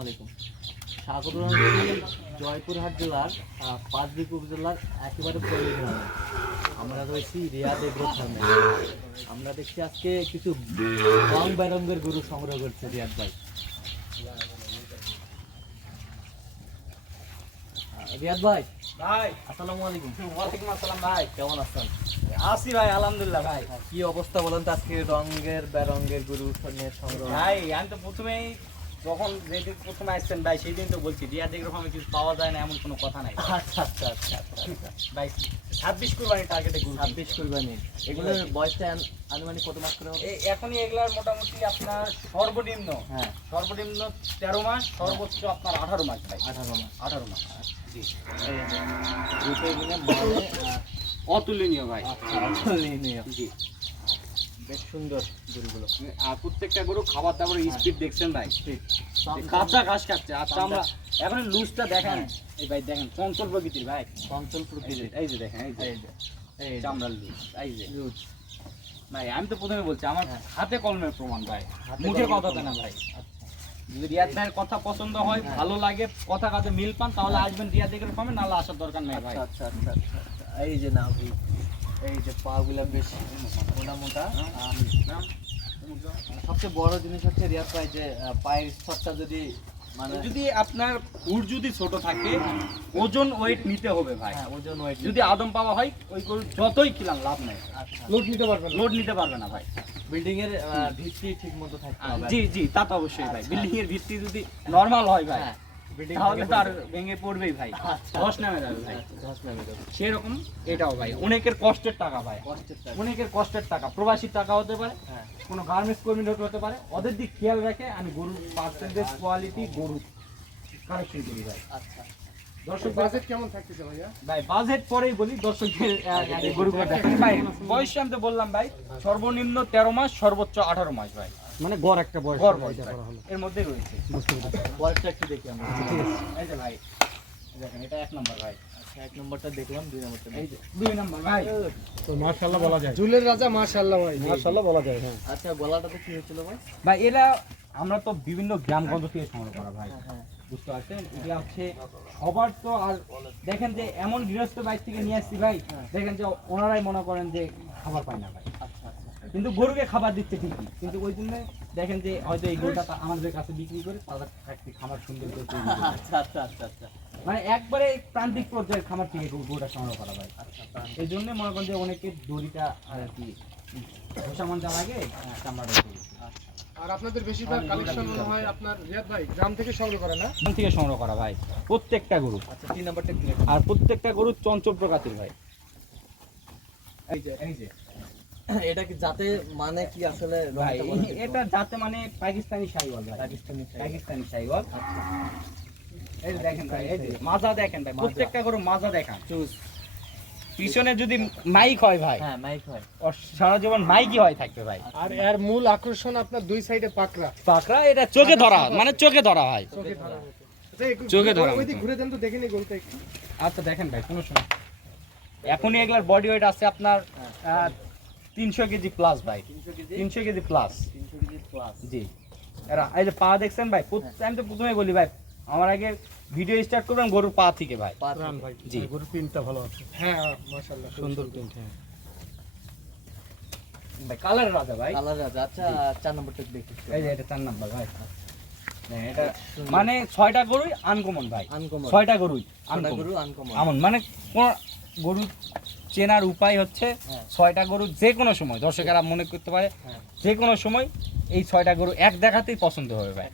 আলাইকুম। স্বাগত জয়পুরহাট জেলার পাঁচদিক উপজেলার একেবারে পল্লী গ্রামে। আমরা রয়েছি ফার্মে আমরা দেখছি আজকে কিছু রং বেরঙ্গের গরু সংগ্রহ করছে রিয়াদ ভাই। রিয়াদ ভাই। ভাই। আসসালামু আলাইকুম। ওয়ালাইকুম আসসালাম ভাই। কেমন আছেন? আসি ভাই আলহামদুলিল্লাহ ভাই। কি অবস্থা বলেন তো আজকে রঙের বেরঙ্গের গরু নিয়ে সংগ্রহ? ভাই আমি তো প্রথমেই যখন যেদিন প্রথমে আসছেন ভাই সেই দিন তো বলছি রিয়া দেখে আমি কিছু পাওয়া যায় না এমন কোনো কথা নাই। আচ্ছা আচ্ছা আচ্ছা আচ্ছা আচ্ছা। ভাই ছাব্বিশ কুরবানি টার্গেটে ঘুরছি ছাব্বিশ কুরবানি। এগুলোর বয়সটা আনুমানিক কত মাস করে এই এখনই এগুলার মোটামুটি আপনার সর্বনিম্ন হ্যাঁ। সর্বনিম্ন তেরো মাস সর্বোচ্চ আপনার আঠারো মাস ভাই। আঠারো মাস। আঠারো মাস। জি। এগুলো অতুলনীয় ভাই। অতুলনীয়। জি। বেশ সুন্দর গরুগুলো। আর প্রত্যেকটা গরু খাবার দাবারের স্পিড দেখছেন ভাই? কাঁচা ঘাস খাচ্ছে। চামড়া এখন লুজটা দেখেন। হ্যাঁ। এই ভাই দেখেন চঞ্চল প্রকৃতির ভাই। চঞ্চল প্রকৃতির। এই যে দেখেন এই যে। এই যে চামড়ার লুজ এই যে। লুজ। ভাই আমি তো প্রথমে বলছি আমার হ্যাঁ। হাতে কলমের প্রমাণ ভাই। মুখে কলমের কথা প্রমাণ। না ভাই। আচ্ছা। যদি রিয়াদ ভাইয়ের কথা পছন্দ হয় হ্যাঁ। ভালো লাগে কথা কাজে মিল পান তাহলে আসবেন রিয়াদ দেখে পাবেন নাহলে আসার দরকার নাই ভাই আচ্ছা আচ্ছা আচ্ছা আচ্ছা আচ্ছা। এই যে নাভি এই যে পাগুলা বেশ মোটা মোটা সবচেয়ে বড় জিনিস হচ্ছে রিয়াদ ভাই যে পায়ের স্তরটা যদি মানে যদি আপনার যদি ছোট থাকে ওজন ওয়েট নিতে হবে ভাই। হ্যাঁ, ওজন ওয়েট যদি আদম পাওয়া হয় ওই গরু যতই খিলাম লাভ নেই। আচ্ছা। লোড নিতে পারবে লোড নিতে পারবে না ভাই। বিল্ডিং এর ভিত্তি ঠিক মতো থাকতে হবে। জি জি তা তো অবশ্যই ভাই। আচ্ছা। বিল্ডিং এর ভিত্তি যদি নরমাল হয় ভাই হ্যাঁ। তাহলে তো আর ভেঙে পড়বেই ভাই। আচ্ছা। ধস নামে যাবে ভাই। ধস নামে যাবে। সেরকম এটাও ভাই অনেকের কষ্টের টাকা ভাই। কষ্টের টাকা। অনেকের কষ্টের টাকা প্রবাসীর টাকা হতে পারে হ্যাঁ। কোনো গার্মেন্টস কর্মীর হতে পারে। ওদের দিক খেয়াল রেখে আমি গরুর পার্সেন্টেজ কোয়ালিটি গরু কালেকশন করি ভাই। আচ্ছা। দর্শক বাজেট কেমন থাকতেছে ভাইয়া? ভাই বাজেট পরেই বলি দর্শকদের দেখেন। ভাই বয়স আমি তো বললাম ভাই সর্বনিম্ন তেরো মাস সর্বোচ্চ আঠারো মাস ভাই। মানে গড় একটা বয়স গড় বয়স এর মধ্যে রয়েছে। বয়সটা একটু দেখি আমরা। এই যে ভাই দেখেন এটা এক নম্বর ভাই। আচ্ছা এক নম্বরটা দেখলাম দুই নম্বরটা এই যে দুই নম্বর ভাই। তো মাশাআল্লাহ বলা যায়। ঝুলের রাজা মাশাআল্লাহ ভাই। মাশাআল্লাহ বলা যায় হ্যাঁ। আচ্ছা গলাটাতে কি হয়েছিল ভাই? ভাই এরা আমরা তো বিভিন্ন গ্রামগঞ্জ থেকে সংগ্রহ করা ভাই হ্যাঁ হ্যাঁ। বুঝতে পারছেন? এগুলা হচ্ছে সবার তো আর দেখেন যে এমন গৃহস্থ বাইক থেকে নিয়ে আসছি ভাই দেখেন যে ওনারাই মনে করেন যে খাবার পায় না ভাই। কিন্তু গরুকে খাবার দিচ্ছে ঠিকই। কিন্তু ওই জন্য দেখেন যে হয়তো এই গরুটা আমাদের কাছে বিক্রি করে তাদের একটি খামার সুন্দর করে আচ্ছা আচ্ছা আচ্ছা আচ্ছা। মানে একবারে প্রান্তিক পর্যায়ের খামার থেকে গরুটা সংগ্রহ করা ভাই আচ্ছা এই জন্য মনে করেন যে অনেকে দড়িটা আর কি ঘোষামান যা লাগে চামড়াটা তৈরি আচ্ছা। আর আপনাদের বেশিরভাগ কালেকশন মনে হয় আপনার রিয়াদ ভাই গ্রাম থেকে সংগ্রহ করে না? গ্রাম থেকে সংগ্রহ করা ভাই প্রত্যেকটা গরু। আচ্ছা তিন নম্বরটা আর প্রত্যেকটা গরু চঞ্চল প্রকৃতির ভাই। এই যে এই যে। এটা কি যাতে মানে কি আসলে ভাই? এটা যাতে মানে পাকিস্তানি শাহিওয়াল ভাই। পাকিস্তানি। পাকিস্তানি শাহিওয়াল। আচ্ছা। এই দেখেন ভাই এই মাজা দেখেন ভাই প্রত্যেকটা গরু মাজা দেখান। চুজ পিছনে যদি মাইক হয় ভাই হ্যাঁ মাইক হয়। সারা জীবন মাইকই হয় থাকবে ভাই। আর এর মূল আকর্ষণ আপনার দুই সাইডে পাকড়া। পাকড়া এটা চোখে ধরা মানে চোখে ধরা হয়। চোখে ধরা। আচ্ছা, চোখে ধরা ওই ঘুরে দেন তো দেখে নি একটু। আচ্ছা দেখেন ভাই কোনো সময় এখনই এগুলার বডি ওয়েট আছে আপনার তিনশো কেজি প্লাস ভাই। তিনশো কেজি? প্লাস জি। এরা এই যে পা দেখছেন ভাই আমি তো প্রথমে বলি ভাই আমার আগে ভিডিও স্টার্ট করবেন গরুর পা থেকে ভাই। জি। গরুর প্রিন্টটা ভালো আছে। হ্যাঁ মাশাআল্লাহ সুন্দর প্রিন্ট হ্যাঁ। ভাই কালার রাজা ভাই। কালার আছে আচ্ছা চার নম্বরটা দেখি। এই যে এটা চার নম্বর ভাই। হ্যাঁ, মানে ছয়টা গরুই আনকমন ভাই। ছয়টা গরুই আনকমন আমন মানে কোন গরু চেনার উপায় হচ্ছে হ্যাঁ। ছয়টা গরু যে কোনো সময় দর্শকেরা মনে করতে পারে হ্যাঁ। যে কোনো সময় এই ছয়টা গরু এক দেখাতেই পছন্দ হবে ভাই।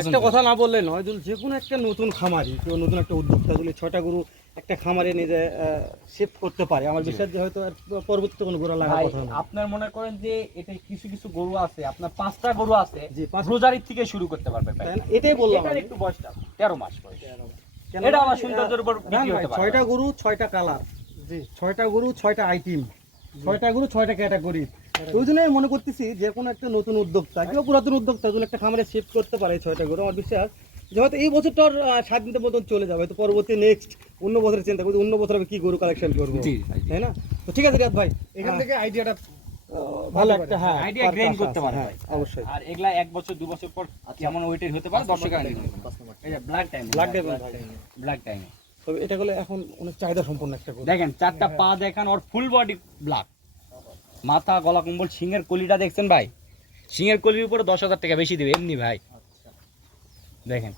একটা কথা না বললে নয় যে কোনো একটা নতুন খামারি কেউ নতুন একটা উদ্যোক্তা যদি ছয়টা গরু একটা খামারে নিজে শিফট করতে পারে। আমার বিশ্বাস যে হয়তো আর পরবর্তীতে কোনো গরু লাগার ভাই কথা না। আপনার মনে করেন যে এটা কিছু কিছু গরু আছে আপনার পাঁচটা গরু আছে রোজারির থেকে শুরু করতে না? এটাই বললাম একটু বয়সটা তেরো মাস বয়স। এটা আমার সৌন্দর্যের উপর। ছয়টা গরু ছয়টা কালার। জি। ছয়টা গরু ছয়টা আইটেম ছয়টা গরু ছয়টা ক্যাটাগরি ওই জন্য মনে করতেছি যে কোনো একটা নতুন উদ্যোক্তা কিংবা পুরাতন উদ্যোক্তা যদি একটা খামারে শিফট করতে পারে এই ছয়টা গরু আমার বিশ্বাস। যে হয়তো এই বছরটার দিনের মতন চলে যাবে তো পরবর্তী নেক্সট অন্য বছরের চিন্তা করছি অন্য বছর আমি কি গরু কালেকশন করব। তাই না? তো ঠিক আছে রিয়াদ ভাই এখান থেকে আইডিয়াটা ভালো একটা হ্যাঁ Idea purpose করতে পারে। হ্যাঁ, অবশ্যই। আর এগুলা এক বছর দু বছর পর কেমন ওয়েটের হতে পারে দর্শকের আগে পাঁচ নম্বর এই যে ব্ল্যাক টাইম ব্ল্যাক টাইমে তবে এটা হলো এখন অনেক চাহিদা সম্পন্ন একটা দেখেন চারটা পা দেখেন ওর ফুল বডি ব্ল্যাক মাথা গলা কম্বল সিংহের কলিটা দেখছেন ভাই? সিংহের কলির উপরে দশ হাজার টাকা বেশি দেবে এমনি ভাই। আচ্ছা। দেখেন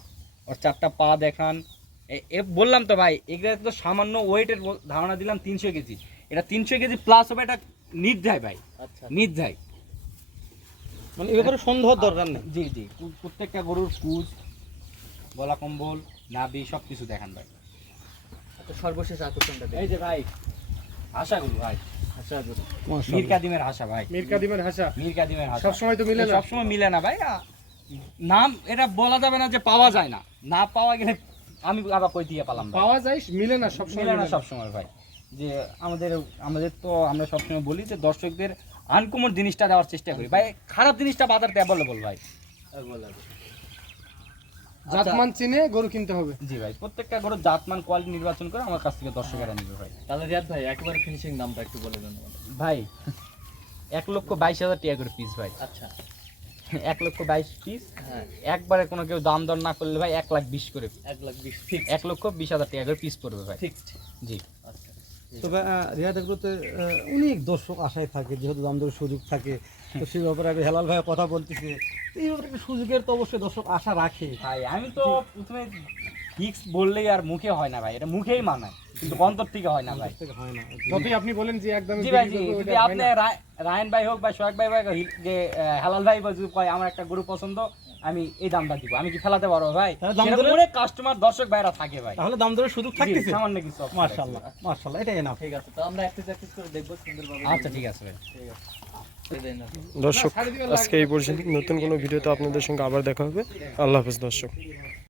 ওর চারটা পা দেখান। এ বললাম তো ভাই এগুলো তো সামান্য ওয়েটের ধারণা দিলাম তিনশো কেজি। এটা তিনশো কেজি প্লাস হবে এটা নির্ধায় ভাই আচ্ছা নির্ধায়। মানে এ ব্যাপারে সন্দেহ দরকার নেই? জি জি। প্রত্যেকটা গরুর কুজ গলা কম্বল নাভি সব কিছু দেখান ভাই। আচ্ছা সর্বশেষ আকর্ষণটা এই যে ভাই হাসা গরু ভাই আচ্ছা মীর কাদিমের হাসা ভাই। মীর কাদিমের হাসা। মীর কাদিমের হাসা। সব সময় তো মিলে না। সবসময় মিলে না ভাই। নাম এটা বলা যাবে না যে পাওয়া যায় না। না পাওয়া গেলে আমি আবার কই দিয়ে পালাম পাওয়া যায় মিলে না সব মিলে না মিলে না। সবসময় ভাই। যে আমাদের আমাদের তো আমরা সবসময় বলি যে দর্শকদের আনকমন জিনিসটা দেওয়ার চেষ্টা করি। ভাই খারাপ জিনিসটা বাজারতে অ্যাভেলেবল ভাই। জাতমান চিনে গরু কিনতে হবে। জি ভাই প্রত্যেকটা গরু জাতমান কোয়ালিটি নির্বাচন করে আমার কাছ থেকে দর্শকেরা নিবে ভাই। তাহলে রিয়াদ ভাই একেবারে ফিনিশিং দামটা একটু বলে দেন ভাই এক লক্ষ বাইশ হাজার টাকা করে পিস ভাই। আচ্ছা। এক লক্ষ বাইশ পিস হ্যাঁ। একবারে কোনো কেউ দাম দর না করলে ভাই এক লাখ বিশ করে এক লাখ বিশ এক লক্ষ বিশ হাজার টাকা করে পিস পড়বে ভাই। জি। তবে এগুলোতে অনেক দর্শক আশায় থাকে যেহেতু দাম দরের সুযোগ থাকে তো সেই ব্যাপারে আমি হেলাল ভাইয়ের কথা বলতেছি। এই ব্যাপারে সুযোগের তো অবশ্যই দর্শক আশা রাখে। ভাই আমি তো প্রথমে ফিক্স বললেই আর মুখে হয় না ভাই এটা মুখেই মানায় কিন্তু অন্তর থেকে হয় না ভাই। হয় না যতই আপনি বলেন যে একদম জি ভাই জি যদি আপনি রায়ন ভাই হোক বা সোহাগ ভাই হোক হি- যে হেলাল ভাই বা যদি কয় আমার একটা গরু পছন্দ আমি এই দামটা দিব। আমি কি ফেলাতে পারব ভাই? অনেক কাস্টমার দর্শক ভাইরা থাকে ভাই। তাহলে দাম দরের সুযোগ থাকতে থাকতেছে? সামান্য কিছু মাশাআল্লাহ। মার্শাল্লাহ এটাই এনাফ ঠিক আছে তো আমরা একটু প্র্যাকটিস করে দেখব সুন্দরভাবে আচ্ছা ঠিক আছে ভাই। ঠিক আছে। দর্শক আজকে এই পর্যন্ত নতুন কোনো ভিডিওতে আপনাদের সঙ্গে আবার দেখা হবে। আল্লাহ হাফেজ দর্শক।